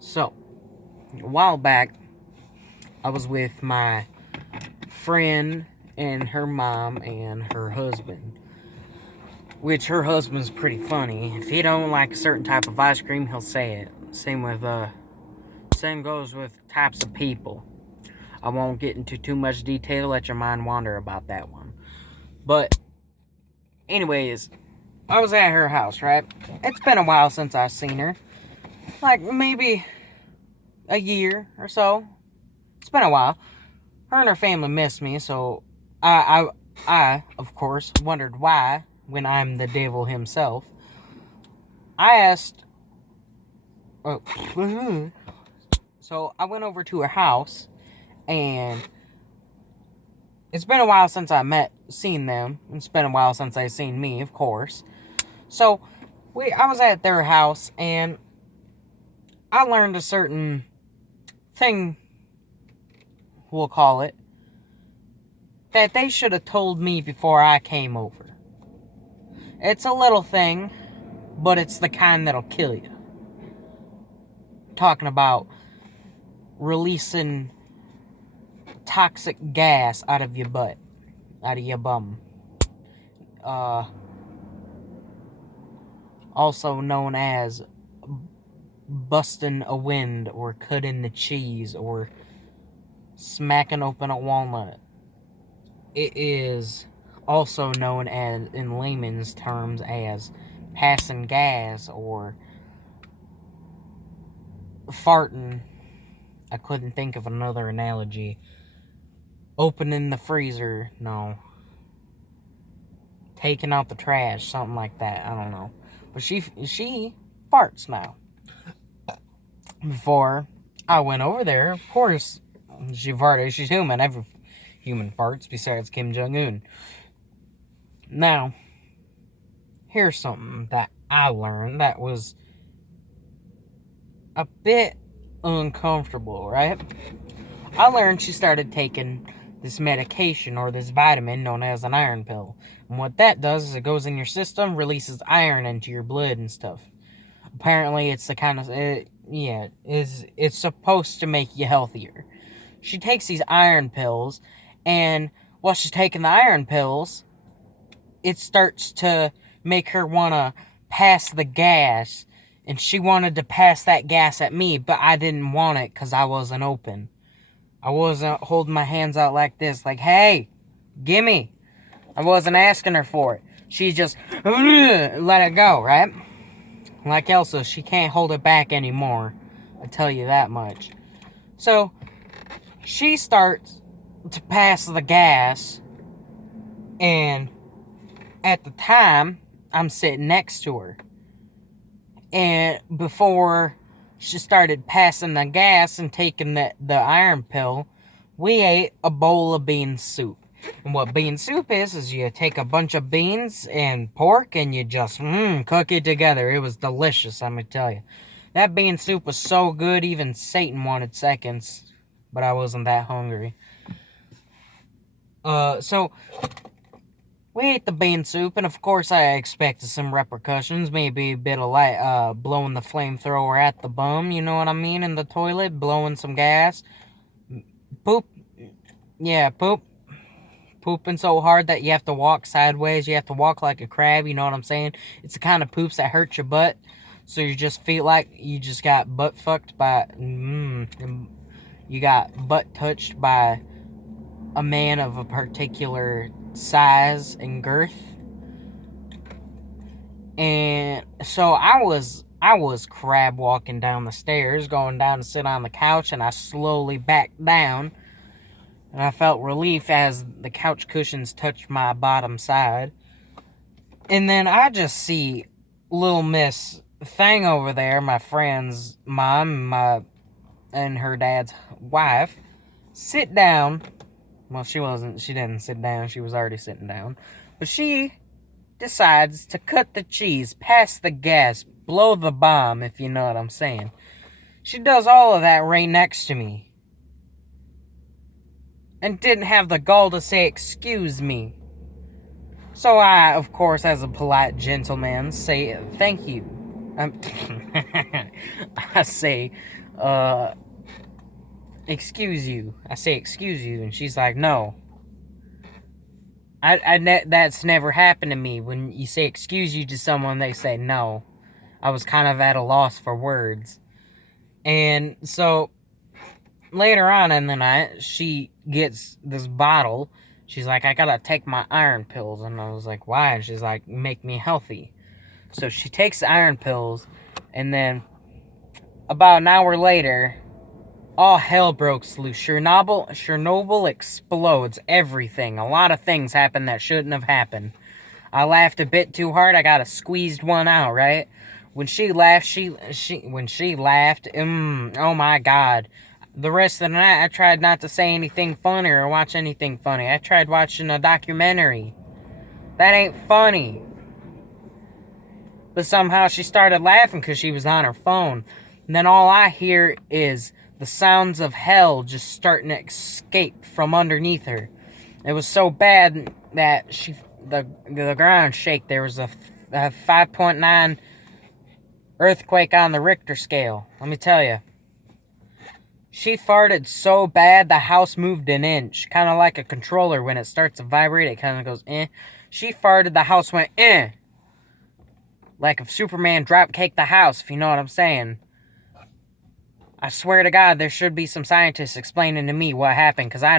So, a while back, I was with my friend and her mom and her husband. Which her husband's pretty funny. If he don't like a certain type of ice cream, he'll say it. Same goes with types of people. I won't get into too much detail, let your mind wander about that one. But, anyways, I was at her house, right? It's been a while since I've seen her. Like, maybe a year or so. It's been a while. Her and her family missed me, so I of course, wondered why when I'm the devil himself. I asked. Oh, so I went over to her house, and it's been a while since I seen them. It's been a while since they seen me, of course. So I was at their house, and I learned a certain thing, we'll call it, that they should have told me before I came over. It's a little thing, but it's the kind that'll kill you. Talking about releasing toxic gas out of your butt, out of your bum. Also known as busting a wind, or cutting the cheese, or smacking open a walnut. It is also known as, in layman's terms, as passing gas or farting. I couldn't think of another analogy. Opening the freezer, no. Taking out the trash, something like that. I don't know. But she farts now. Before I went over there, of course, she farted. She's human. Every human farts besides Kim Jong-un. Now, here's something that I learned that was a bit uncomfortable, right? I learned she started taking this medication, or this vitamin known as an iron pill. And what that does is it goes in your system, releases iron into your blood and stuff. Apparently, it's the kind of... it's supposed to make you healthier. She takes these iron pills, and while she's taking the iron pills, it starts to make her want to pass the gas. And she wanted to pass that gas at me, but I didn't want it because I wasn't open. I wasn't holding my hands out like this, like, hey, gimme. I wasn't asking her for it. She just let it go, right? Like Elsa, she can't hold it back anymore. I tell you that much. So, she starts to pass the gas, and at the time, I'm sitting next to her. And before she started passing the gas and taking the iron pill, we ate a bowl of bean soup. And what bean soup is you take a bunch of beans and pork and you just cook it together. It was delicious, I'm gonna tell you. That bean soup was so good, even Satan wanted seconds. But I wasn't that hungry. So we ate the bean soup, and of course I expected some repercussions. Maybe a bit of blowing the flamethrower at the bum, you know what I mean, in the toilet, blowing some gas. Poop. Yeah, poop. Pooping so hard that you have to walk sideways. You have to walk like a crab, you know what I'm saying? It's the kind of poops that hurt your butt. So you just feel like you just got butt fucked by... you got butt touched by a man of a particular size and girth. And so I was crab walking down the stairs, going down to sit on the couch, and I slowly backed down. And I felt relief as the couch cushions touched my bottom side. And then I just see little Miss Thing over there, my friend's mom, and her dad's wife, sit down. Well, she didn't sit down, she was already sitting down. But she decides to cut the cheese, pass the gas, blow the bomb, if you know what I'm saying. She does all of that right next to me. And didn't have the gall to say, excuse me. So I, of course, as a polite gentleman, say, thank you. I say, excuse you. I say, excuse you, and she's like, no. That's never happened to me. When you say excuse you to someone, they say no. I was kind of at a loss for words. And so, later on in the night, she gets this bottle. She's like, I gotta take my iron pills. And I was like, why? And she's like, make me healthy. So she takes the iron pills, and then about an hour later, all hell broke loose. Chernobyl explodes. Everything. A lot of things happen that shouldn't have happened. I laughed a bit too hard. I got a squeezed one out, right? When she laughed, oh my God. The rest of the night, I tried not to say anything funny or watch anything funny. I tried watching a documentary. That ain't funny. But somehow she started laughing because she was on her phone. And then all I hear is the sounds of hell just starting to escape from underneath her. It was so bad that the ground shake. There was a 5.9 earthquake on the Richter scale. Let me tell you. She farted so bad the house moved an inch. Kind of like a controller when it starts to vibrate. It kind of goes, eh. She farted, the house went, eh. Like if Superman drop-kicked the house, if you know what I'm saying. I swear to God, there should be some scientists explaining to me what happened, because I don't.